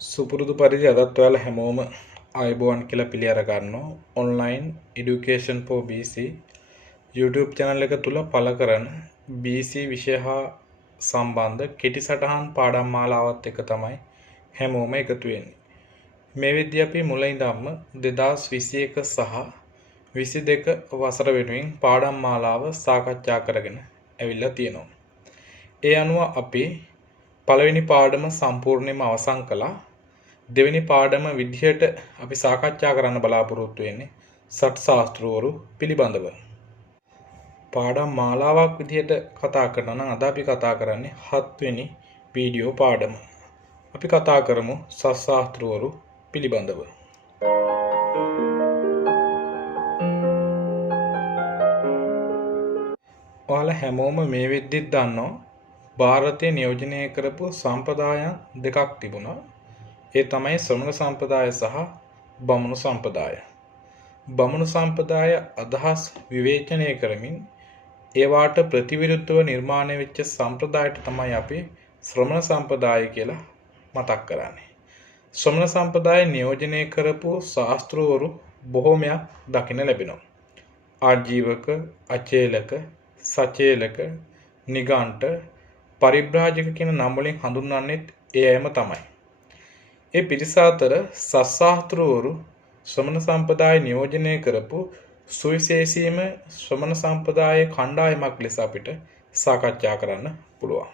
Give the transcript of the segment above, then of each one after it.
සුපුරුදු පරිදි අදත් ඔයාලා හැමෝම ආයුබෝවන් කියලා පිළි අර ගන්නවා online education for BC YouTube channel එක තුල පළ කරන BC විෂය හා සම්බන්ධ කෙටි සටහන් පාඩම් මාලාවත් එක තමයි හැමෝම එකතු වෙන්නේ. මේ විදිහ අපි මුල ඉඳන්ම 2021 සහ 22 වසර වෙනුවෙන් පාඩම් මාලාව සාකච්ඡා කරගෙන ඇවිල්ලා තියෙනවා. ඒ අනුව අපි පළවෙනි පාඩම සම්පූර්ණයෙන්ම අවසන් කළා. දෙවෙනි පාඩම විදිහට අපි සාකච්ඡා කරන්න බලාපොරොත්තු වෙන්නේ සට් ශාස්ත්‍රවරු පිළිබඳව. පාඩම් මාලාවක් විදිහට කතා කරනවා නම් අද අපි කතා කරන්නේ 7 වෙනි වීඩියෝ පාඩම. අපි කතා කරමු සට් ශාස්ත්‍රවරු පිළිබඳව. ඔයාලා හැමෝම මේ විදිහට දන්නවා ಭಾರತයේ නියෝජනය කරපු සම්ප්‍රදායන් දෙකක් තිබුණා. ඒ තමයි ශ්‍රමණ සම්ප්‍රදාය සහ බමුණු සම්ප්‍රදාය. බමුණු සම්ප්‍රදාය අදහස් විවේචනය කරමින් ඒවාට ප්‍රතිවිරුද්ධව නිර්මාණය වෙච්ච සම්ප්‍රදායට තමයි අපි ශ්‍රමණ සම්ප්‍රදාය කියලා මතක් කරන්නේ. ශ්‍රමණ සම්ප්‍රදාය නියෝජනය කරපු ශාස්ත්‍රවරු බොහෝමයක් දකින්න ලැබෙනවා. ආජීවක, අචේලක, සචේලක, නිගණ්ඨ, පරිබ්‍රාජක කියන නම් වලින් හඳුන්වන්නේ ඒ අයම තමයි. ඒ පිරිස අතර සත්ශාස්ත්‍රවරු ශ්‍රමණ සම්ප්‍රදාය නියෝජනය කරපු සුවිශේෂීම ශ්‍රමණ සම්ප්‍රදායේ කණ්ඩායමක් ලෙස අපිට සාකච්ඡා කරන්න පුළුවන්.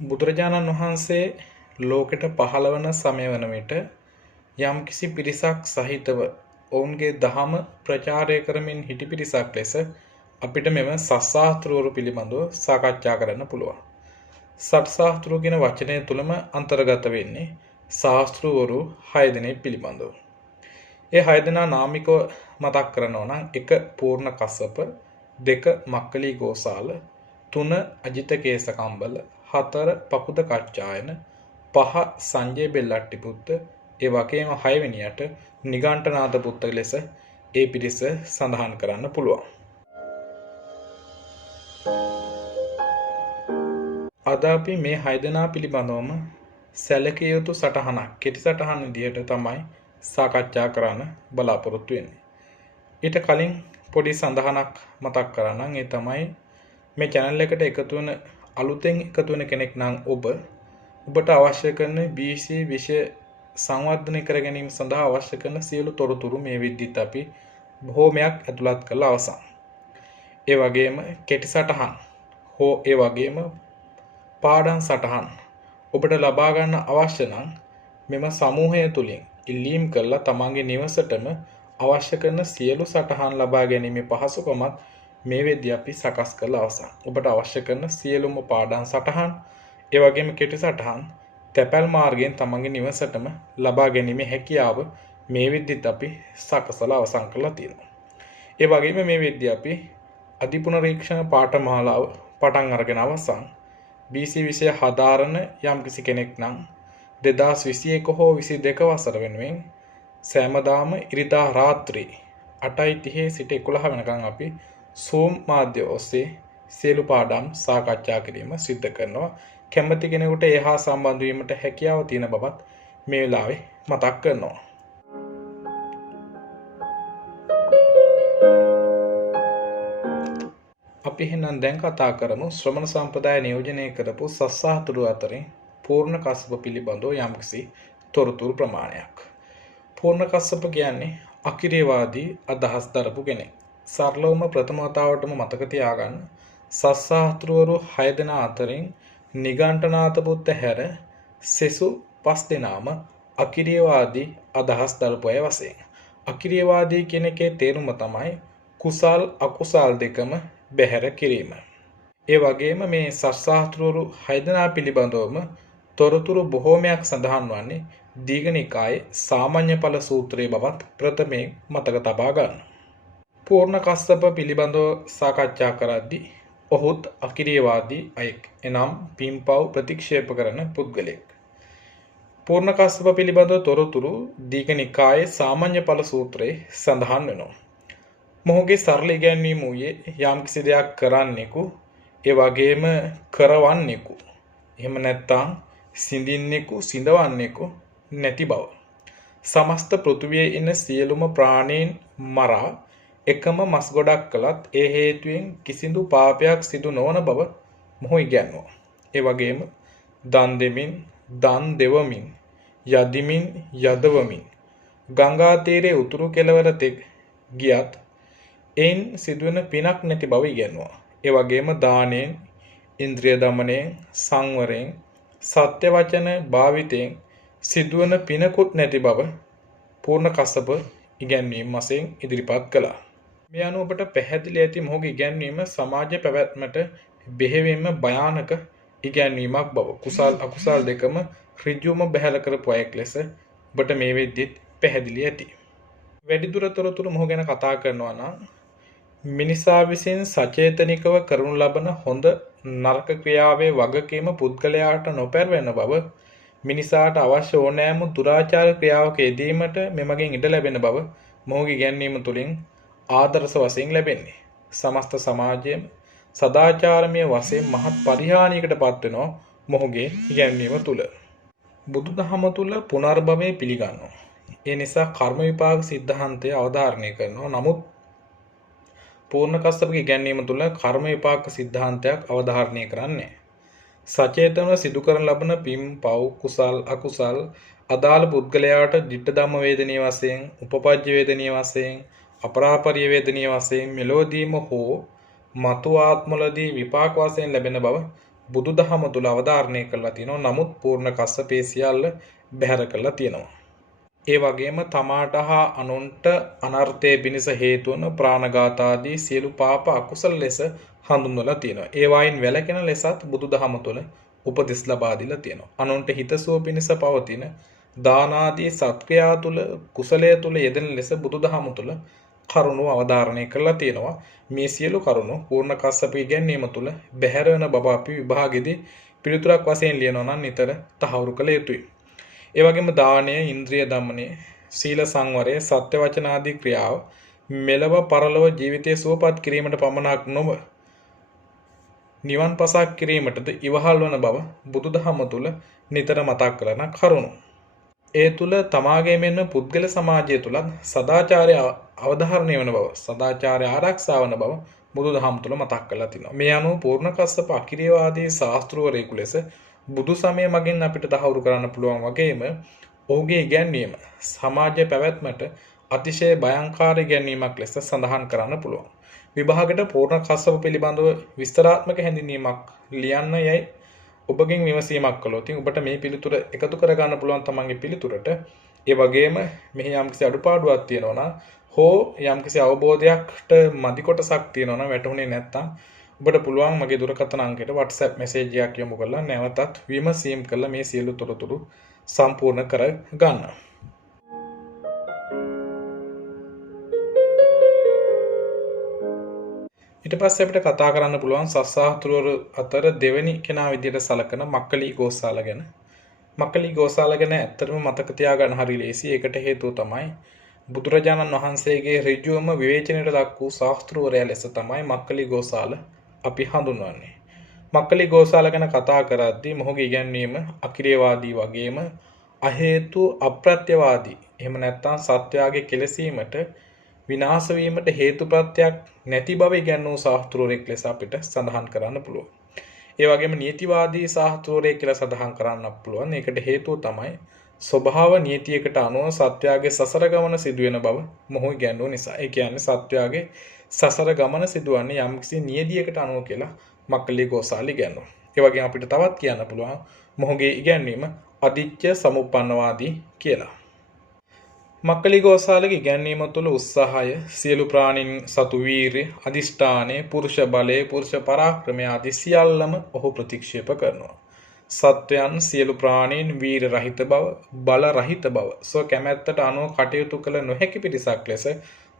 බුදුරජාණන් වහන්සේ ලෝකෙට පහළ වන සමය වන විට යම්කිසි පිරිසක් සහිතව ඔවුන්ගේ දහම ප්‍රචාරය කරමින් හිටි පිරිසක් ලෙස අපිට මෙම සත්ශාස්ත්‍රවරු පිළිබඳව සාකච්ඡා කරන්න පුළුවන්. සත්ශාස්ත්‍රය කියන වචනය තුලම අන්තර්ගත වෙන්නේ ශාස්ත්‍රවරු 6 දෙනෙක් පිළිබඳව. ඒ 6 දෙනා නාමිකව මතක් කරනවා නම් 1 පූර්ණ කස්සප, 2 මක්කලි ගෝසාල, 3 අජිත කේසකම්බල, 4 පකුද කච්චායන, 5 සංජය බෙල්ලට්ටිපුත්ත, ඒ වගේම 6 වෙනියට නිගණ්ඨනාථ පුත්ත ලෙස ඒ පිරිස සඳහන් කරන්න පුළුවන්. අද අපි මේ 6 දෙනා පිළිබඳවම සැලකිය යුතු සටහනක් කෙටි සටහන් විදිහට තමයි සාකච්ඡා කරන්න බලාපොරොත්තු වෙන්නේ. ඊට කලින් පොඩි සඳහනක් මතක් කරන්නම්. ඒ තමයි මේ channel එකට එකතු වෙන අලුතෙන් එකතු වෙන කෙනෙක් නම් ඔබට අවශ්‍ය කරන BC විෂය සංවර්ධනය කර ගැනීම සඳහා අවශ්‍ය කරන සියලු තොරතුරු මේ විදිහට අපි බොහෝමයක් ඇතුළත් කරලා අවසන්. ඒ වගේම කෙටි සටහන් හෝ ඒ වගේම පාඩම් සටහන් ඔබට ලබා ගන්න අවශ්‍ය නම් මෙම සමූහය තුලින් ඉල්ලීම් කරලා තමන්ගේ නිවසටම අවශ්‍ය කරන සියලු සටහන් ලබා ගැනීමේ පහසුකමත් මේ වෙද්දී අපි සකස් කරලා අවසන්. ඔබට අවශ්‍ය කරන සියලුම පාඩම් සටහන් ඒ වගේම කෙටි සටහන් තැපැල් මාර්ගයෙන් තමන්ගේ නිවසටම ලබා ගැනීමේ හැකියාව මේ වෙද්දිත් අපි සකසලා අවසන් කරලා තියෙනවා. ඒ වගේම මේ වෙද්දී අපි අධිපුනරීක්ෂණ පාඨමාලාව පටන් අරගෙන අවසන්. BC විෂය හදාරන යම්කිසි කෙනෙක් නම් 2021 හෝ 22 වසර වෙනුවෙන් සෑමදාම ඉරිදා රාත්‍රී 8:30 සිට 11 වෙනකන් අපි Zoom මාධ්‍ය ඔස්සේ සියලු පාඩම් සාකච්ඡා කිරීම සිදු කරනවා. කැමති කෙනෙකුට ඒ හා සම්බන්ධ වීමට හැකියාව තියෙන බවත් මේ වෙලාවේ මතක් කරනවා. අපි එහෙනම් දැන් කතා කරමු ශ්‍රමණ සම්ප්‍රදාය නියෝජනය කරපු සත්ශාස්ත්‍රවරු අතරින් පූර්ණ කස්සප පිළිබඳව යම්කිසි තොරතුරු ප්‍රමාණයක්. පූර්ණ කස්සප කියන්නේ අකිරේවාදී අදහස් දරපු කෙනෙක්. සරලවම ප්‍රථම වතාවටම මතක තියාගන්න සත්ශාස්ත්‍රවරු 6 දෙනා අතරින් නිගණ්ඨනාථ පුත්ත හැර සෙසු 5 දෙනාම අකිරේවාදී අදහස් දරපු අය වශයෙන්. අකිරේවාදී කියන එකේ තේරුම තමයි කුසල් අකුසල් දෙකම බැහැර කිරීම. ඒ වගේම මේ සත්ශාස්ත්‍රවරු 6 දෙනා පිළිබඳවම තොරතුරු බොහෝමයක් සඳහන් වන්නේ දීඝනිකායේ සාමාන්‍ය ඵල සූත්‍රයේ බවත් ප්‍රථමයෙන් මතක තබා ගන්න. පූර්ණ කස්සප පිළිබඳව සාකච්ඡා කරද්දී ඔහුත් අකිරේවාදී අයෙක්. එනම් පින්පව් ප්‍රතික්ෂේප කරන පුද්ගලයෙක්. පූර්ණ කස්සප පිළිබඳව තොරතුරු දීඝනිකායේ සාමාන්‍ය ඵල සූත්‍රයේ සඳහන් වෙනවා. මොහුගේ සරල ඉගැන්වීම වූයේ යම්කිසි දෙයක් කරන්නෙකු ඒ වගේම කරවන්නෙකු එහෙම නැත්නම් සිඳින්නෙකු සිඳවන්නෙකු නැති බව. සමස්ත පෘථිවියේ ඉන්න සියලුම ප්‍රාණීන් මරා එකම මස් ගොඩක් කළත් ඒ හේතුවෙන් කිසිදු පාපයක් සිදු නොවන බව මොහු ඉගැන්වුවා. ඒ වගේම දන් දෙමින්, දන් දෙවමින්, යදිමින්, යදවමින් ගංගා තීරයේ උතුරු කෙළවර තෙක් ගියත් එයින් සිදුවෙන පිනක් නැති බව ඉගැන්වුවා. ඒ වගේම දානෙන්, ඉන්ද්‍රිය දමනයෙන්, සංවරයෙන්, සත්‍ය වචන භාවිතයෙන් සිදුවන පිනකුත් නැති බව පූර්ණ කස්සප ඉගැන්වීම් වශයෙන් ඉදිරිපත් කළා. මේ අනුව ඔබට පැහැදිලි ඇති මොහුගේ ඉගැන්වීම සමාජ පැවැත්මට බෙහෙවින්ම භයානක ඉගැන්වීමක් බව. කුසල් අකුසල් දෙකම ඍජුවම බැහැර කරපු අයෙක් ලෙස ඔබට මේ වෙද්දිත් පැහැදිලි ඇති. වැඩිදුර තොරතුරු මොහු ගැන කතා කරනවා නම් මිනිසා විසින් සචේතනිකව කරනු ලබන හොඳ නරක ක්‍රියාවේ වගකීම පුද්ගලයාට නොපැරවෙන බව, මිනිසාට අවශ්‍ය ඕනෑම දුරාචාර ක්‍රියාවක යෙදීමට මෙමගින් ඉඩ ලැබෙන බව මොහුගේ ඉගැන්වීම තුළින් ආදර්ශ වශයෙන් ලැබෙන්නේ. සමස්ත සමාජයේම සදාචාරමය වශයෙන් මහත් පරිහානියකට පත්වෙනවා මොහුගේ ඉගැන්වීම තුළ. බුදුදහම තුළ පුනර්භවය පිළිගන්නවා. ඒ නිසා කර්ම විපාක සිද්ධාන්තය අවධාරණය කරනවා. නමුත් පූර්ණ කස්සපගේ ඉගැන්වීම තුළ කර්ම විපාක සිද්ධාන්තයක් අවධාරණය කරන්නේ. සචේතනව සිදු කරන ලබන පින්, පව්, කුසල්, අකුසල් අදාළ පුද්ගලයාට ditta ධම්ම වේදනීය වශයෙන්, උපපජ්ජ වේදනීය වශයෙන්, අපරාපරිය වේදනීය වශයෙන් මෙලොවදීම හෝ මතු ආත්මවලදී විපාක වශයෙන් ලැබෙන බව බුදුදහම තුළ අවධාරණය කරලා තියෙනවා. නමුත් පූර්ණ කස්සපේ සියල්ල බැහැර කරලා තියෙනවා. ඒ වගේම තමාට හා අනුන්ට අනර්ථයේ පිණිස හේතු වන ප්‍රාණඝාත ආදී සියලු පාප අකුසල ලෙස හඳුන්වලා තියෙනවා. ඒ වයින් වැළකෙන ලෙසත් බුදුදහම තුළ උපදෙස් ලබා දීලා තියෙනවා. අනුන්ට හිතසුව පිණිස පවතින දාන ආදී සත්ක්‍රියා තුළ කුසලයේ තුළ යෙදෙන ලෙස බුදුදහම තුළ කරුණු අවධාරණය කරලා තියෙනවා. මේ සියලු කරුණු පූර්ණ කස්සප ඉගැන්වීම තුළ බැහැර වෙන බව අපි විභාගෙදී පිළිතුරක් වශයෙන් ලියනවා නම් නිතර තහවුරු කළ යුතුයි. ඒ වගේම දානය, ඉන්ද්‍රිය දමනය, සීල සංවරය, සත්‍ය වචන ආදී ක්‍රියාව මෙලව පරලොව ජීවිතයේ සුවපත් කිරීමට පමණක් නොව නිවන් පසක් කිරීමටද ඉවහල් වන බව බුදුදහම තුළ නිතර මතක් කරන කරුණු. ඒ තුළ තමාගේ මෙන්ම පුද්ගල සමාජය තුළත් සදාචාරය අවධාරණය වන බව, සදාචාරය ආරක්ෂා වන බව බුදුදහම තුළ මතක් කරලා තිනවා. මේ අනුව පූර්ණ කස්සප අකිරියවාදී ශාස්ත්‍රවරයෙකු ලෙස බුදු සමය මගින් අපිට තහවුරු කරන්න පුළුවන් වගේම ඔහුගේ ඉගැන්වීම සමාජ පැවැත්මට අතිශය භයංකාර ඉගැන්වීමක් ලෙස සඳහන් කරන්න පුළුවන්. විභාගයට පූර්ණ කස්සප පිළිබඳව විස්තරාත්මක හැඳින්වීමක් ලියන්න යයි ඔබගෙන් විමසීමක් කළොත් ඔබට මේ පිළිතුර එකතු කරගන්න පුළුවන් තමන්ගේ පිළිතුරට. ඒ වගේම මෙහි යම්කිසි අඩුපාඩුවක් තියෙනවා නම් හෝ යම්කිසි අවබෝධයකට මදි කොටසක් තියෙනවා නම් වැටහුනේ නැත්නම් ඔබට පුළුවන් මගේ දුරකථන අංකයට WhatsApp මැසේජ් එකක් යොමු කරලා නැවතත් විමසීම් කරලා මේ සියලු තොරතුරු සම්පූර්ණ කර ගන්න. ඊට පස්සේ අපිට කතා කරන්න පුළුවන් සස්සාහතුරු අතර දෙවෙනි කෙනා විදිහට සලකන මක්කලි ගෝසාල ගැන. මක්කලි ගෝසාල ගැන ඇත්තටම මතක තියාගන්න හරි ලේසි. ඒකට හේතුව තමයි බුදුරජාණන් වහන්සේගේ ඍජුවම විවේචනයට ලක් වූ ශාස්ත්‍රවරයා ලෙස තමයි මක්කලි ගෝසාල අපි හඳුන්වන්නේ. මක්කලි ගෝසාල ගැන කතා කරද්දී මොහුගේ ඉගැන්වීම අකිරේවාදී වගේම අහේතු අප්‍රත්‍යවාදී, එහෙම නැත්නම් සත්‍යයේ කෙලසීමට විනාශ වීමට හේතුප්‍රත්‍යක් නැති බව ඉගැන්වූ ශාස්ත්‍රවරයෙක් ලෙස අපිට සඳහන් කරන්න පුළුවන්. ඒ වගේම නීතිවාදී ශාස්ත්‍රවරයෙක් කියලා සඳහන් කරන්න පුළුවන්. ඒකට හේතුව තමයි ස්වභාව නීතියකට අනුව සත්‍යයේ සසර ගමන සිදුවෙන බව මොහු ඉගැන්වූ නිසා. ඒ කියන්නේ සත්‍යයේ සසර ගමන සිදුවන්නේ යම්කිසි නියදියකට අනුව කියලා මක්කලි ගෝසාල ඉගැන්වුවා. ඒ වගේම අපිට තවත් කියන්න පුළුවන් මොහුගේ ඉගැන්වීම අදිච්ච සමුප්පන්නවාදී කියලා. මක්කලි ගෝසාලගේ ඉගැන්වීම තුළ උත්සාහය, සියලු ප්‍රාණීන් සතු වීරිය, අදිෂ්ඨානය, පුරුෂ බලය, පුරුෂ පරාක්‍රමය ආදී සියල්ලම ඔහු ප්‍රතික්ෂේප කරනවා. සත්වයන් සියලු ප්‍රාණීන් වීර රහිත බව, බල රහිත බව, ස්ව කැමැත්තට අනුව කටයුතු කළ නොහැකි පිරිසක් ලෙස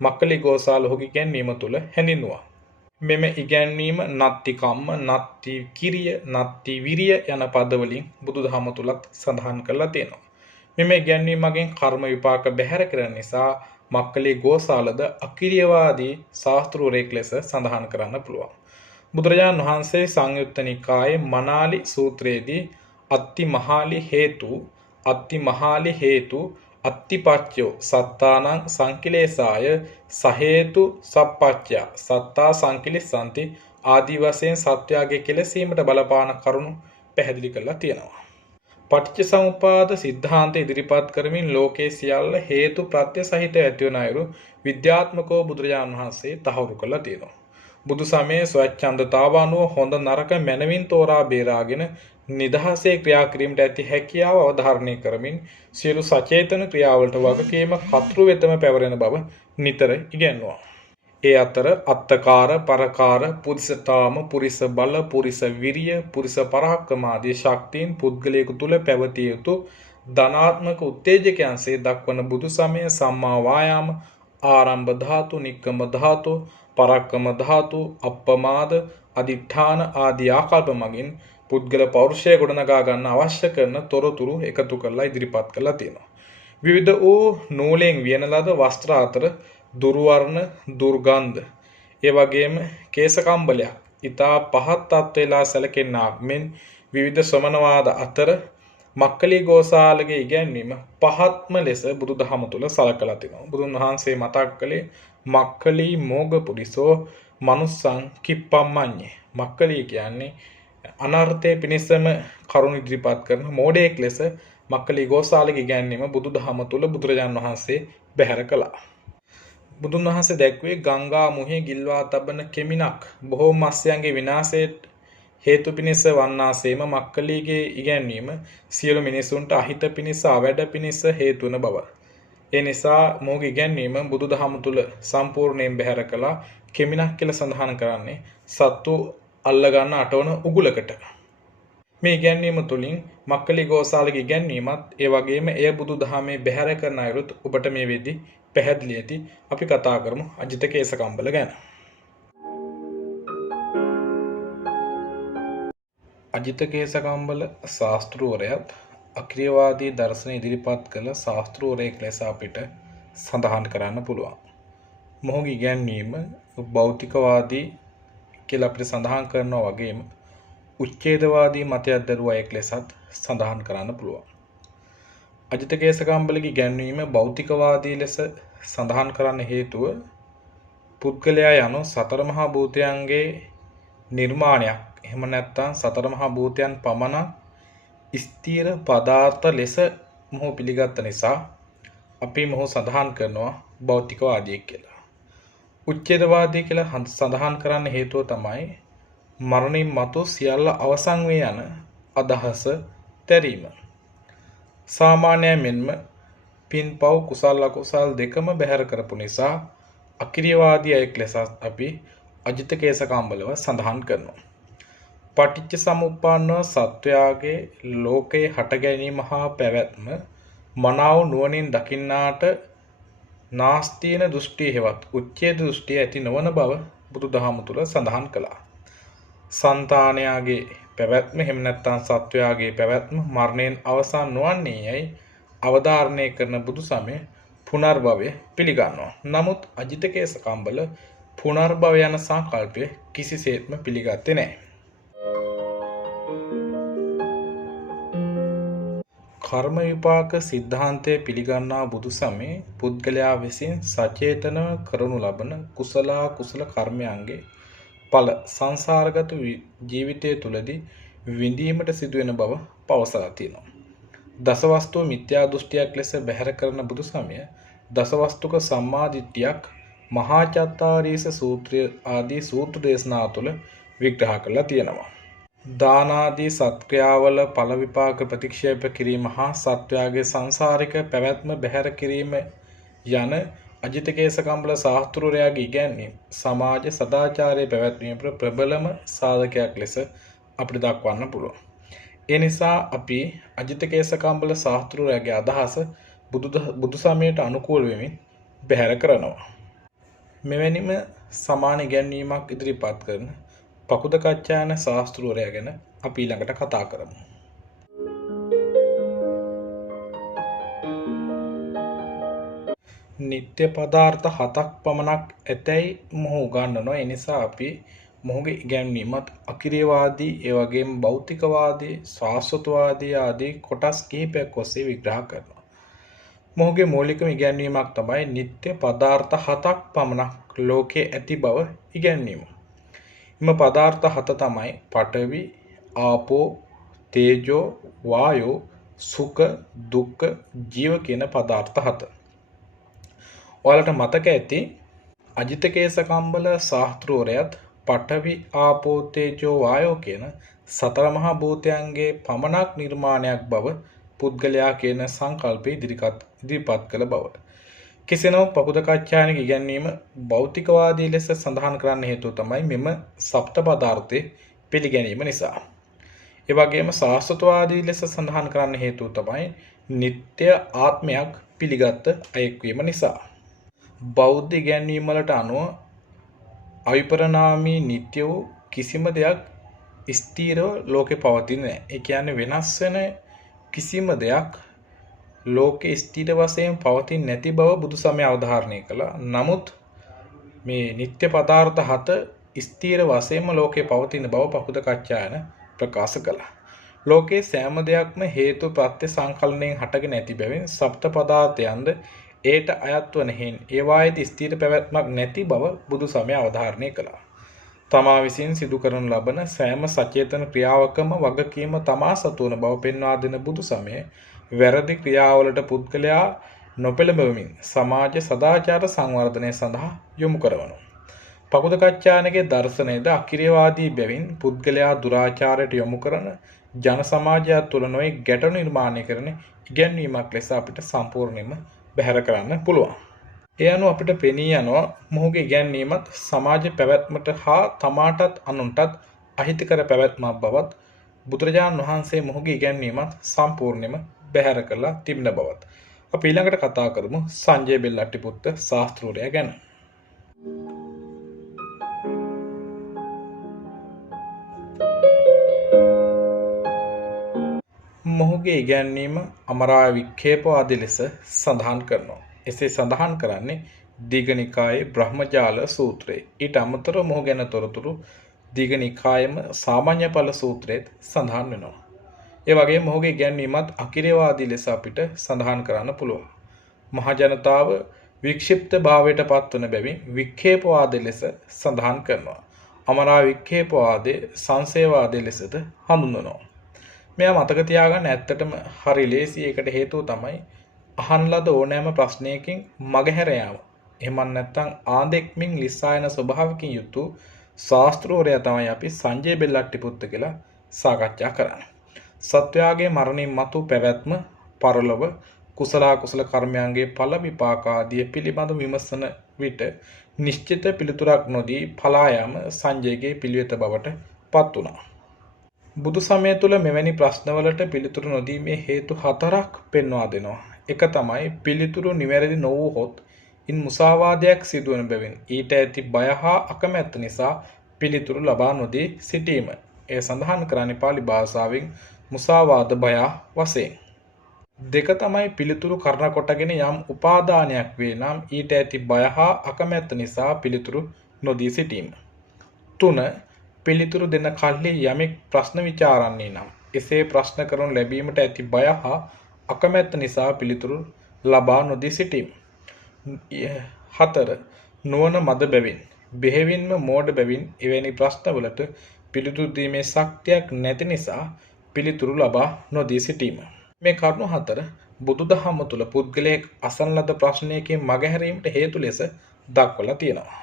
මක්කලි ගෝසාල ඔහුගේ ඉගැන්වීම තුළ හැඳින්වුවා. මෙම ඉගැන්වීම නත්ති කම්ම, නත්ති කිරිය, නත්ති විරිය යන පදවලින් බුදුදහම තුලත් සඳහන් කරලා තියෙනවා. මෙම ඉගැන්වීම මගින් කර්ම විපාක බැහැර කරන නිසා මක්කලි ගෝසාලද අකිරියවාදී ශාස්ත්‍රවරයෙක් ලෙස සඳහන් කරන්න පුළුවන්. බුදුරජාණන් වහන්සේ සංයුත්ත නිකායේ මනාලි සූත්‍රයේදී අත්ති හේතු අත්තිපච්චෝ සත්තානං සංකිලේසාය සහේතු සප්පච්චය සත්තා සංකිලිස්සanti ආදී වශයෙන් සත්‍යයේ කෙලසීමට බලපාන කරුණු පැහැදිලි කරලා තියෙනවා. පටිච්ච සමුප්පාද සිද්ධාන්ත ඉදිරිපත් කරමින් ලෝකේ සියල්ල හේතු ප්‍රත්‍ය සහිත ඇතිවන අයුරු විද්‍යාත්මකව බුදුරජාණන් වහන්සේ තහවුරු කරලා තියෙනවා. බුදු සමයේ ස්වච්ඡන්දතාව අනුව හොඳ නරක මනවින් තෝරා බේරාගෙන නිදහසේ ක්‍රියා කිරීමට ඇති හැකියාව අවධාරණය කරමින් සියලු සචේතන ක්‍රියාවලට වගකීම කතෘ වෙතම පැවරෙන බව නිතර ඉගැන්වුවා. ඒ අතර අත්තකාර, පරකාර, පුරිසතාම, පුරිස බල, පුරිස විරිය, පුරිස පරාක්‍රම ආදී ශක්තියින් පුද්ගලයෙකු තුළ පැවතිය යුතු ධනාත්මක උත්තේජකයන්සේ දක්වන බුදු සමය සම්මා වායාම, ආරම්භ ධාතු, නික්කම ධාතු, පරක්කම ධාතු, අප්පමාද, අදිඨාන ආදී ආකල්ප මගින් පුද්ගල පෞරුෂය ගොඩනගා ගන්න අවශ්‍ය කරන තොරතුරු එකතු කරලා ඉදිරිපත් කරලා තියෙනවා. විවිධ වූ නූලෙන් වියන ලද වස්ත්‍ර අතර දුර්වර්ණ, දුර්ගන්ධ, ඒ වගේම කේශ කම්බලයක් ඊතා පහත් තත්ත්වයලා සැලකෙන්නාක් මෙන් විවිධ ශ්‍රමණවාද අතර මක්කලි ගෝසාලගේ ඉගැන්වීම පහත්ම ලෙස බුදුදහම තුල සලකලා තිනවා. බුදුන් වහන්සේ මතක් කළේ මක්කලි මෝග පුරිසෝ මනුස්සං කිප්පම්මඤ්ඤේ. මක්කලි කියන්නේ අනර්ථයේ පිණිසම කරුණ ඉදිරිපත් කරන මෝඩයෙක් ලෙස මක්කලි ගෝසාලගේ ඉගැන්වීම බුදුදහම තුල බුදුරජාන් වහන්සේ බැහැර කළා. බුදුන් වහන්සේ දැක්වේ ගංගා මුහේ ගිල්වා තබන කෙමිනක් බොහෝ මත්ස්‍යයන්ගේ විනාශයට හේතු පිණිස වන්නාසේම මක්කලිගේ ඉගැන්වීම සියලු මිනිසුන්ට අහිත පිණිස අවැඩ පිණිස හේතු වන බව. ඒ නිසා මොහුගේ ඉගැන්වීම බුදුදහම තුල සම්පූර්ණයෙන් බැහැර කළා. කෙමිනක් කියලා සඳහන් කරන්නේ සත්තු අල්ල ගන්න අටවන උගුලකට. මේ ඉගැන්වීම තුලින් මක්කලි ගෝසාලගේ ඉගැන්වීමත් ඒ වගේම එය බුදුදහමේ බැහැර කරන අයුරුත් ඔබට මේ වෙද්දී පැහැදිලි ඇති. අපි කතා කරමු අජිත කේසකම්බල ගැන. අජිත කේසකම්බල ශාස්ත්‍රූවරයාත් අක්‍රියවාදී දර්ශන ඉදිරිපත් කළ ශාස්ත්‍රූවරයෙක් ලෙස අපිට සඳහන් කරන්න පුළුවන්. මොහුගේ ඉගැන්වීම භෞතිකවාදී කියලා අපිට සඳහන් කරනවා වගේම උච්ඡේදවාදී මතයක් දරුවා එක් ලෙසත් සඳහන් කරන්න පුළුවන්. අජිත කේසකම්බලගේ ඉගැන්වීම භෞතිකවාදී ලෙස සඳහන් කරන්න හේතුව පුද්ගලයා යනු සතර මහා භූතයන්ගේ නිර්මාණයක්. එහෙම නැත්නම් සතර මහා භූතයන් පමණ ස්ථීර පදාර්ථ ලෙස මොහු පිළිගත් නිසා අපි මොහු සඳහන් කරනවා භෞතිකවාදී කියලා. උච්ඡේදවාදී කියලා සඳහන් කරන්න හේතුව තමයි මරණින් මතු සියල්ල අවසන් වේ යන අදහස තැරීම. සාමාන්‍ය මෙන්ම පින්පව් කුසල අකුසල් දෙකම බැහැර කරපු නිසා අක්‍රියවාදී අයෙක් ලෙස අපි අජිත කේසකම්බලව සඳහන් කරනවා. පටිච්ච සමුප්පන්න සත්වයාගේ ලෝකේ හට ගැනීම හා පැවැත්ම මනාව නුවණින් දකින්නාට නාස්තින දෘෂ්ටි හෙවත් උච්ඡේද දෘෂ්ටි ඇති නොවන බව බුදුදහම තුල සඳහන් කළා. సంతානයාගේ පැවැත්ම එහෙම නැත්නම් සත්වයාගේ පැවැත්ම මරණයෙන් අවසන් නොවන්නේ යයි අවධාරණය කරන බුදු සමය පුනර්භවය පිළිගන්නවා. නමුත් අජිත කේසකම්බල පුනර්භව යන සංකල්පය කිසිසේත්ම පිළිගත්තේ නැහැ. කර්ම විපාක සිද්ධාන්තය පිළිගන්නා බුදු සමයේ පුද්ගලයා විසින් සචේතනව කරනු ලබන කුසල කර්මයන්ගේ ඵල සංසාරගත ජීවිතය තුළදී විඳීමට සිදුවෙන බව පවසලා තියෙනවා. දසවස්තුව මිත්‍යා දෘෂ්ටියක් ලෙස බැහැර කරන බුදු සමය දසවස්තුක සම්මාදිට්ඨියක් මහා චත්තාරීස සූත්‍රය ආදී සූත්‍ර දේශනා තුළ විග්‍රහ කරලා තියෙනවා. දාන ආදී සත්ක්‍රියාවල ඵල විපාක ප්‍රතික්ෂේප කිරීම හා සත්වයාගේ සංසාරික පැවැත්ම බැහැර කිරීම යන අජිත කේසකම්බල ශාස්ත්‍රූරයාගේ ඉගැන්වීම සමාජ සදාචාරයේ පැවැත්වීමට ප්‍රබලම සාධකයක් ලෙස අපිට දක්වන්න පුළුවන්. ඒ නිසා අපි අජිත කේසකම්බල ශාස්ත්‍රූරයාගේ අදහස බුදු සමයට අනුකූල වෙමින් බැහැර කරනවා. මෙවැනිම සමාන ඉගැන්වීමක් ඉදිරිපත් කරන පකුද කච්චායන ශාස්ත්‍රූරයා ගැන අපි ඊළඟට කතා කරමු. නිත්‍ය පදාර්ථ 7ක් පමණක් ඇතැයි මොහු උගන්වනවා. ඒ නිසා අපි මොහුගේ ඉගැන්වීමත් අකිරේවාදී ඒ වගේම භෞතිකවාදී ශාස්ත්‍රවාදී ආදී කොටස් කිහිපයක් ඔස්සේ විග්‍රහ කරනවා. මොහුගේ මූලිකම ඉගැන්වීමක් තමයි නිත්‍ය පදාර්ථ 7ක් පමණක් ලෝකයේ ඇති බව ඉගැන්වීම. එම පදාර්ථ 7 තමයි පඨවි, ආපෝ, තේජෝ, වායෝ, සුඛ, දුක්ඛ, ජීව කියන පදාර්ථ 7. ඔයාලට මතක ඇති අජිත කේසකම්බල ශාස්ත්‍රූරයත් පඨවි, ආපෝ, තේජෝ, වායෝ කියන සතර මහා භූතයන්ගේ පමණක් නිර්මාණයක් බව පුද්ගලයා කියන සංකල්පය ඉදිරිපත් කළ බව. කෙසේ නමුත් පකුදකච්චායනගේ ඉගැන්වීම භෞතිකවාදී ලෙස සඳහන් කරන්න හේතුව තමයි මෙම සප්ත පදාර්ථයේ පිළිගැනීම නිසා. ඒ වගේම ශාස්ත්‍රවාදී ලෙස සඳහන් කරන්න හේතුව තමයි නිත්‍ය ආත්මයක් පිළිගත් අයෙක් වීම නිසා. බෞද්ධ ඉගැන්වීම් වලට අනුව අවිපරිණාමී නිත්‍ය වූ කිසිම දෙයක් ස්ථීරව ලෝකේ පවතින්නේ නැහැ. ඒ කියන්නේ වෙනස් වෙන කිසිම දෙයක් ලෝකේ ස්ථීර වශයෙන් පවතින්නේ නැති බව බුදුසමය අවධාරණය කළා. නමුත් මේ නිත්‍ය පදාර්ථ 7 ස්ථීර වශයෙන්ම ලෝකේ පවතින බව පකුදකච්චායන ප්‍රකාශ කළා. ලෝකේ සෑම දෙයක්ම හේතු ප්‍රත්‍ය සංකලනයෙන් හටගෙන ඇති බැවින් සප්ත පදාර්ථයන්ද ඒට අයත් වන හේන් ඒවායේ ස්ථීර පැවැත්මක් නැති බව බුදුසමය අවධාරණය කළා. තමා විසින් සිදු කරනු ලබන සෑම සචේතන ක්‍රියාවකම වගකීම තමා සතු වන බව පෙන්වා දෙන බුදුසමය වැරදි ක්‍රියාවලට පුද්ගලයා නොපෙළඹවමින් සමාජ සදාචාර සංවර්ධනය සඳහා යොමු කරවනවා. පකුදකච්චායනගේ දර්ශනයද අකිරේවාදී බැවින් පුද්ගලයා දුරාචාරයට යොමු කරන ජන සමාජය තුළ නොයෙක් ගැටලු නිර්මාණය කරන ඉගැන්වීමක් ලෙස අපිට සම්පූර්ණයෙන්ම බැහැර කරන්න පුළුවන්. ඒ අනුව අපිට පෙනී යනවා මොහුගේ ඉගැන්වීමත් සමාජ පැවැත්මට හා තමාටත් අනුන්ටත් අහිතකර පැවැත්මක් බවත් බුදුරජාණන් වහන්සේ මොහුගේ ඉගැන්වීමත් සම්පූර්ණයෙන්ම බැහැර කරලා තිබෙන බවත්. අපි ඊළඟට කතා කරමු සංජය බෙල්ලට්ටිපුත්ත ශාස්ත්‍රූරයා ගැන. මොහුගේ ඉගැන්වීම අමරා වික්ඛේපවාදී ලෙස සඳහන් කරනවා. එසේ සඳහන් කරන්නේ දීඝනිකායේ බ්‍රහ්මජාල සූත්‍රයේ. ඊට අමතරව මොහු ගැන තොරතුරු දීඝනිකායේම සාමාන්‍ය ඵල සූත්‍රයේත් සඳහන් වෙනවා. ඒ වගේම මොහුගේ ඉගැන්වීමත් අකිරේවාදී ලෙස අපිට සඳහන් කරන්න පුළුවන්. මහ ජනතාව වික්ෂිප්ත භාවයට පත්වන බැවින් වික්ඛේපවාදී ලෙස සඳහන් කරනවා. අමරා වික්ඛේපවාදී සංසේවාදී ලෙසද හඳුන්වනවා. මෙයා මතක තියාගන්න ඇත්තටම හරි ලේසි. ඒකට හේතුව තමයි අහන ලද ඕනෑම ප්‍රශ්නයකින් මගහැර යාම. එහෙම නැත්නම් ආන්දෙක්මින් ලිස්සායන ස්වභාවකින් යුතු ශාස්ත්‍රෝරයා තමයි අපි සංජය බෙල්ලට්ටිපුත්ත කියලා සාකච්ඡා කරන්නේ. සත්වයාගේ මරණින් මතු පැවැත්ම, පරලොව, කුසල අකුසල කර්මයන්ගේ ඵල විපාක ආදී පිළිබඳ විමසන විට නිශ්චිත පිළිතුරක් නොදී පලා යාම සංජයගේ පිළිවෙත බවට පත් වුණා. බුදු සමය තුළ මෙවැනි ප්‍රශ්නවලට පිළිතුරු නොදීමේ හේතු 4ක් පෙන්වා දෙනවා. එක තමයි පිළිතුරු නිවැරදි නොවුවහොත් ඉන් මුසාවාදයක් සිදුවන බැවින් ඊට ඇති බය හා අකමැත්ත නිසා පිළිතුරු ලබා නොදී සිටීම. එය සඳහන් කරන්නේ පාලි භාෂාවෙන් මුසාවාද බය වශයෙන්. දෙක තමයි පිළිතුරු කරන කොටගෙන යම් උපාදානයක් වේ නම් ඊට ඇති බය හා අකමැත්ත නිසා පිළිතුරු නොදී සිටීම. 3 පිළිතුරු දෙන කල්හි යමෙක් ප්‍රශ්න විචාරන්නේ නම් එසේ ප්‍රශ්න කරනු ලැබීමට ඇති බය හා අකමැත්ත නිසා පිළිතුරු ලබා නොදී සිටීම. 4 නුවණ මද බැවින් බෙහෙවින්ම මෝඩ බැවින් එවැනි ප්‍රශ්නවලට පිළිතුරු දීමේ ශක්තියක් නැති නිසා පිළිතුරු ලබා නොදී සිටීම. මේ කරුණු 4 බුදුදහම තුළ පුද්ගලයෙක් අසන ලද ප්‍රශ්නයකින් මගහැරීමට හේතු ලෙස දක්වලා තියෙනවා.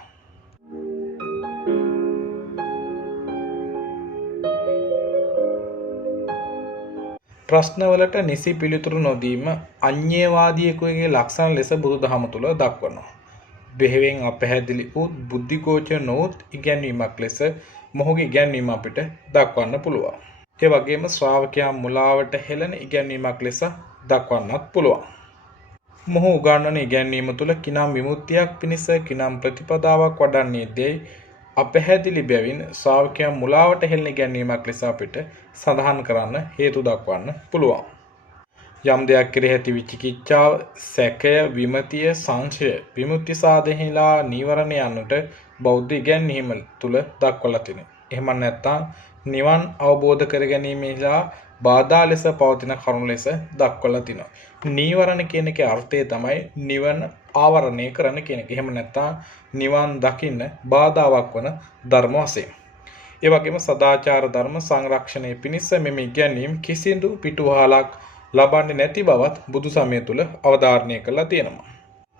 ප්‍රශ්නවලට නිසි පිළිතුරු නොදීම අඤ්ඤේවාදියෙකුගේ ලක්ෂණ ලෙස බුදුදහම තුළ දක්වනවා. බෙහෙවෙන් අපැහැදිලි වූ බුද්ධිගෝචර නොවුත් ඉගැන්වීමක් ලෙස මොහුගේ ඉගැන්වීම අපිට දක්වන්න පුළුවන්. ඒ වගේම ශ්‍රාවකයන් මුලාවට හෙළන ඉගැන්වීමක් ලෙස දක්වන්නත් පුළුවන්. මොහු උගන්වන ඉගැන්වීම තුළ කිනම් විමුක්තියක් පිණිස කිනම් ප්‍රතිපදාවක් වඩන්නේදී අපැහැදිලි බැවින් ශ්‍රාවකයන් මුලාවට හෙළන ඉගැන්වීමක් ලෙස අපිට සඳහන් කරන්න හේතු දක්වන්න පුළුවන්. යම් දෙයක් කෙරෙහි ඇති විචිකිච්ඡාව, සැකය, විමතිය, සංශය, විමුක්ති සාධනෙහිලා නීවරණ යන්නට බෞද්ධ ඉගැන්වීම තුල දක්වලා තිනේ. එහෙම නැත්නම් නිවන් අවබෝධ කර ගැනීමෙහිලා බාධා ලෙස පවතින කරුණු ලෙස දක්වලා තිනවා. නීවරණ කියන එකේ අර්ථය තමයි නිවන ආවරණය කරන කියන එක. එහෙම නැත්නම් නිවන් දකින්න බාධාවක් වන ධර්ම වශයෙන්. ඒ වගේම සදාචාර ධර්ම සංරක්ෂණය පිණිස මෙම ඉගැන්වීම් කිසිදු පිටුවහලක් ලබන්නේ නැති බවත් බුදු සමය තුල අවධාරණය කරලා තියෙනවා.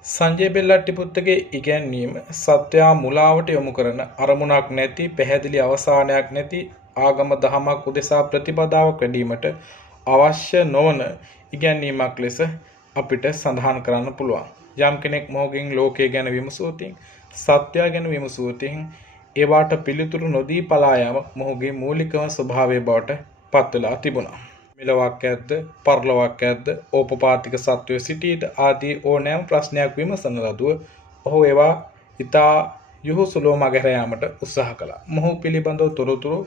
සංජය බෙල්ලට්ටි පුත්තගේ ඉගැන්වීම සත්‍යා මුලාවට යොමු කරන අරමුණක් නැති පැහැදිලි අවසානයක් නැති ආගම දහමක් උදෙසා ප්‍රතිපදාවක් වැඩිවීමට අවශ්‍ය නොවන ඉගැන්වීමක් ලෙස අපිට සඳහන් කරන්න පුළුවන්. යම් කෙනෙක් මොහොකින් ලෝකය ගැන විමසුවොතින්, සත්‍යය ගැන විමසුවොතින් ඒවාට පිළිතුරු නොදී පලා යාම මොහුගේ මූලිකම ස්වභාවය බවට පත් වෙලා තිබුණා. මෙලොවක් ඇද්ද, පරලොවක් ඇද්ද, ඕපපාතික සත්වය සිටීද ආදී ඕනෑම ප්‍රශ්නයක් විමසන ලදුව ඔහු ඒවා ඉතා යහුසුලෝ මගහැර යාමට උත්සාහ කළා. මොහු පිළිබඳව තොරතුරු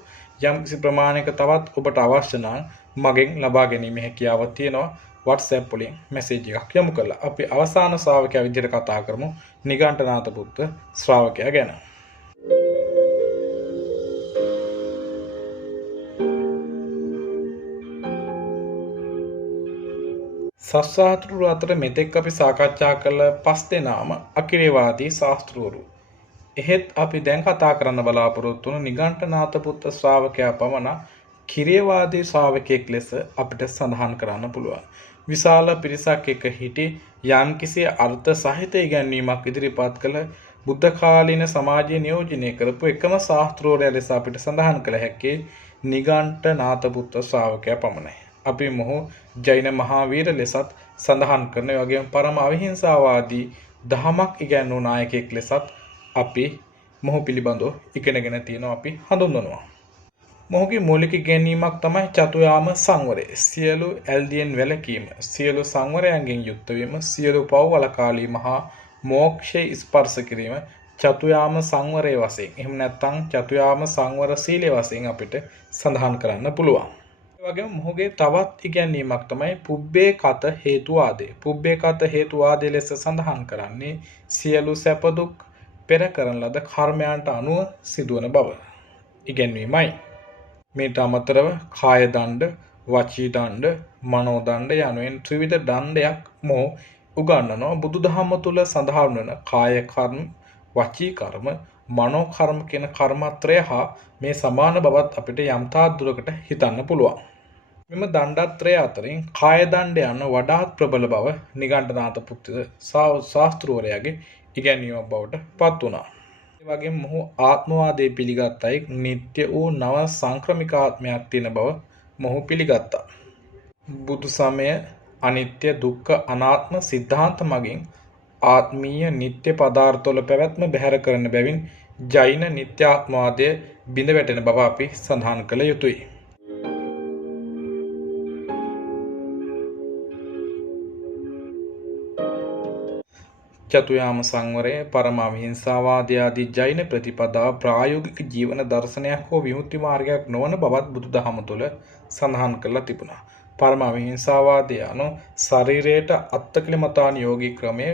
යම්කිසි ප්‍රමාණයක තවත් ඔබට අවශ්‍ය නම් මගෙන් ලබා ගැනීම හැකියාවක් තියෙනවා. WhatsApp වලින් මැසේජ් එකක් යොමු කළා. අපි අවසාන ශ්‍රාවකයා විදිහට කතා කරමු නිගණ්ඨනාත පුත්ත ශ්‍රාවකයා ගැන. සස්සාහතුරු අතර මෙතෙක් අපි සාකච්ඡා කළ 5 දෙනාම අකිරේවාදී ශාස්ත්‍රවරු. එහෙත් අපි දැන් කතා කරන්න බලාපොරොත්තු වුණු නිගණ්ඨනාත පුත්ත ශ්‍රාවකයා පමණ කිරේවාදී ශ්‍රාවකයෙක් ලෙස අපිට සඳහන් කරන්න පුළුවන්. විශාල පිරිසක් එක්ක හිටි යම්කිසි අර්ථ සහිත ඉගැන්වීමක් ඉදිරිපත් කළ බුද්ධ කාලීන සමාජයේ නියෝජනය කරපු එකම ශාස්ත්‍රෝරයා ලෙස අපිට සඳහන් කළ හැකි නිගණ්ඨනාත පුත්ත ශ්‍රාවකයා පමණයි. අපි මොහු ජෛන මහා වීර ලෙසත් සඳහන් කරන ඒ වගේම පරම අවිහිංසාවාදී දහමක් ඉගැන්වූ නායකයෙක් ලෙසත් අපි මොහු පිළිබඳව ඉගෙනගෙන තියෙනවා, අපි හඳුන්වනවා. මොහුගේ මූලික ඉගැන්වීමක් තමයි චතුයාම සංවරය. සියලු ඇල්දියෙන් වැළකීම, සියලු සංවරයන්ගෙන් යුක්ත වීම, සියලු පව් වළකාලී මහා මෝක්ෂය ස්පර්ශ කිරීම චතුයාම සංවරයේ වශයෙන්, එහෙම නැත්නම් චතුයාම සංවර සීලයේ වශයෙන් අපිට සඳහන් කරන්න පුළුවන්. ඒ වගේම මොහුගේ තවත් ඉගැන්වීමක් තමයි පුබ්බේ කත හේතුවාදය. පුබ්බේ කත හේතුවාදය ලෙස සඳහන් කරන්නේ සියලු සැප දුක් පෙර කරන ලද කර්මයන්ට අනුව සිදුවන බව ඉගැන්වීමයි. මේට අමතරව කාය දණ්ඩ, වචී දණ්ඩ, මනෝ දණ්ඩ යනුවෙන් ත්‍රිවිධ දණ්ඩයක් මොහු උගන්වනවා. බුදුදහම තුල සඳහන් වන කාය කර්ම, වචී කර්ම, මනෝ කර්ම කියන කර්මත්‍රය හා මේ සමාන බවත් අපිට යම් තාක් දුරකට හිතන්න පුළුවන්. මෙම දණ්ඩත්‍රය අතරින් කාය දණ්ඩ යන වඩාත් ප්‍රබල බව නිගණ්ඨනාත පුත්ත ශාස්ත්‍රවරයාගේ ඉගැන්වීමක් බවට පත් වුණා. ඒ වගේම මොහු ආත්මවාදයේ පිළිගත්තයි, නිට්ටය වූ නව සංක්‍රමික ආත්මයක් තියෙන බව මොහු පිළිගත්තා. බුදු සමය අනිත්‍ය, දුක්ඛ, අනාත්ම සිද්ධාන්ත මගින් ආත්මීය නිට්ටය පදාර්ථවල පැවැත්ම බැහැර කරන බැවින් ජෛන නිත්‍යාත්මවාදය බිඳ වැටෙන බව අපි සඳහන් කළ යුතුයි. චතුයාම සංවරය, පරම අවිහිංසාවාදය ආදී ජෛන ප්‍රතිපදාව ප්‍රායෝගික ජීවන දර්ශනයක් හෝ විමුක්ති මාර්ගයක් නොවන බවත් බුදුදහම තුළ සඳහන් කරලා තිබුණා. පරම අවිහිංසාවාදය anu ශරීරයට අත්තකිලමතානුයෝගී ක්‍රමය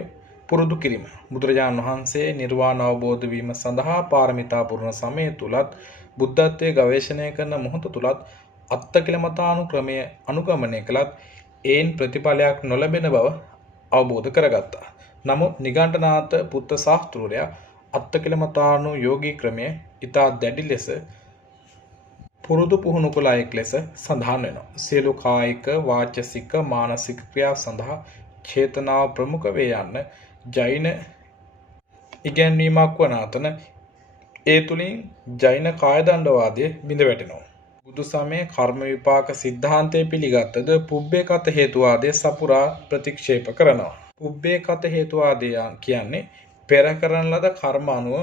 පුරුදු කිරීම. බුදුරජාණන් වහන්සේ නිර්වාණ අවබෝධ වීම සඳහා පාරමිතා පුරන සමය තුලත් බුද්ධත්වයේ ගවේෂණය කරන මොහොත තුලත් අත්තකිලමතානු ක්‍රමය අනුගමනය කළත් ඒන් ප්‍රතිඵලයක් නොලැබෙන බව අවබෝධ කරගත්තා. නමුත් නිගණ්ඨනාත පුත්ත ශාස්ත්‍රූරයා අත්තකිලමතානු යෝගී ක්‍රමය ඉතා දැඩි ලෙස පුරුදු පුහුණු කළ අයෙක් ලෙස සඳහන් වෙනවා. සියලු කායික, වාචසික, මානසික ක්‍රියා සඳහා චේතනාව ප්‍රමුඛ වේ යන්න ජෛන ඉගැන්වීමක් වන අතර ඒ තුලින් ජෛන කායදණ්ඩවාදය බිඳ වැටෙනවා. බුදු සමයේ කර්ම විපාක සිද්ධාන්තය පිළිගත්තද පුබ්බේ කත හේතුවාදය සපුරා ප්‍රතික්ෂේප කරනවා. පුබ්බේ කත හේතුවාදය කියන්නේ පෙර කරන ලද කර්ම අනුව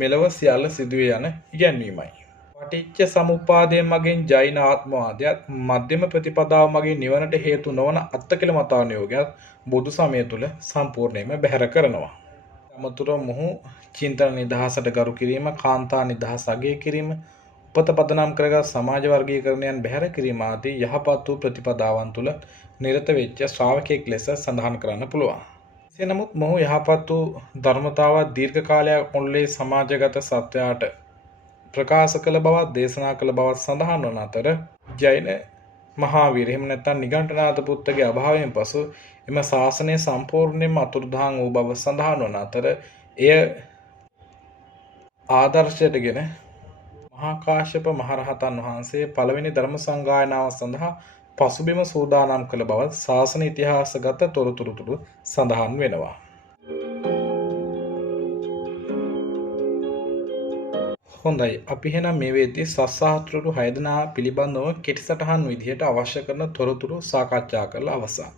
මෙලව සියල්ල සිදුවේ යන ඉගැන්වීමයි. පටිච්ච සමුප්පාදයෙන් මගින් ජෛන ආත්මවාදයත් මධ්‍යම ප්‍රතිපදාව මගින් නිවනට හේතු නොවන අත්තකිලමතානුයෝගයත් බුදු සමය තුළ සම්පූර්ණයෙන්ම බැහැර කරනවා. අමතුර මොහු චින්තන නිදහසට ගරු කිරීම, කාන්තා නිදහස අගය කිරීම, උපත පදනම් කරගත් සමාජ වර්ගීකරණයන් බැහැර කිරීම ආදී යහපත් වූ ප්‍රතිපදාවන් තුළ නිරත වෙච්ච ශ්‍රාවකයෙක් ලෙස සඳහන් කරන්න පුළුවන්. එසේ නමුත් මොහු යහපත් වූ ධර්මතාවක් දීර්ඝ කාලයක් මුළුල්ලේ සමාජගත සත්‍යයට ප්‍රකාශ කළ බවත් දේශනා කළ බවත් සඳහන් වන අතර ජෛන මහාවීර එහෙම නැත්නම් නිගණ්ඨනාථ පුත්තගේ අභාවයෙන් පසු එම ශාසනය සම්පූර්ණයෙන්ම අතුරුදහන් වූ බව සඳහන් වන අතර එය ආදර්ශයටගෙන මහා කාශ්‍යප මහරහතන් වහන්සේ පළවෙනි ධර්ම සංගායනාව සඳහා පසුබිම සූදානම් කළ බවත් ශාසන ඉතිහාසගත තොරතුරු තුළ සඳහන් වෙනවා. හොඳයි, අපි එහෙනම් මේ වෙද්දී සස්සාහතුරු 6 දෙනා පිළිබඳව කෙටි සටහන් විදිහට අවශ්‍ය කරන තොරතුරු සාකච්ඡා කරලා අවසන්.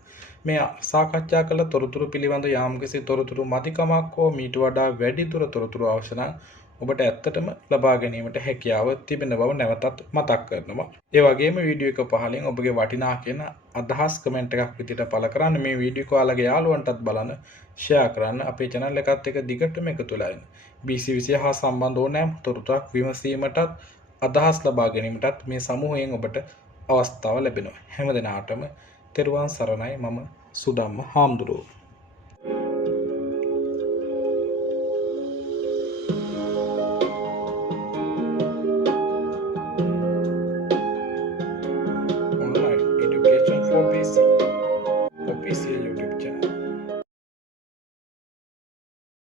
මේ සාකච්ඡා කළ තොරතුරු පිළිබඳ යම්කිසි තොරතුරු මතිකමක් හෝ මීට වඩා වැඩි දුර තොරතුරු අවශ්‍ය නම් ඔබට ඇත්තටම ලබා ගැනීමට හැකියාව තිබෙන බව නැවතත් මතක් කරනවා. ඒ වගේම වීඩියෝ එක පහලින් ඔබගේ වටිනා කියන අදහස් කමෙන්ට් එකක් විදිහට පළ කරන්න. මේ වීඩියෝ එක ඔයාලගේ යාළුවන්ටත් බලන්න ෂෙයා කරන්න. අපේ channel එකත් එක්ක දිගටම එකතු වෙලා ඉන්න. BC හා සම්බන්ධ ඕනෑම තොරතුරක් විමසීමටත් අදහස් ලබා ගැනීමටත් මේ සමූහයෙන් ඔබට අවස්ථාව ලැබෙනවා. හැම දිනාටම තෙරුවන් සරණයි. මම සුදම්ම හාමුදුරුවෝ.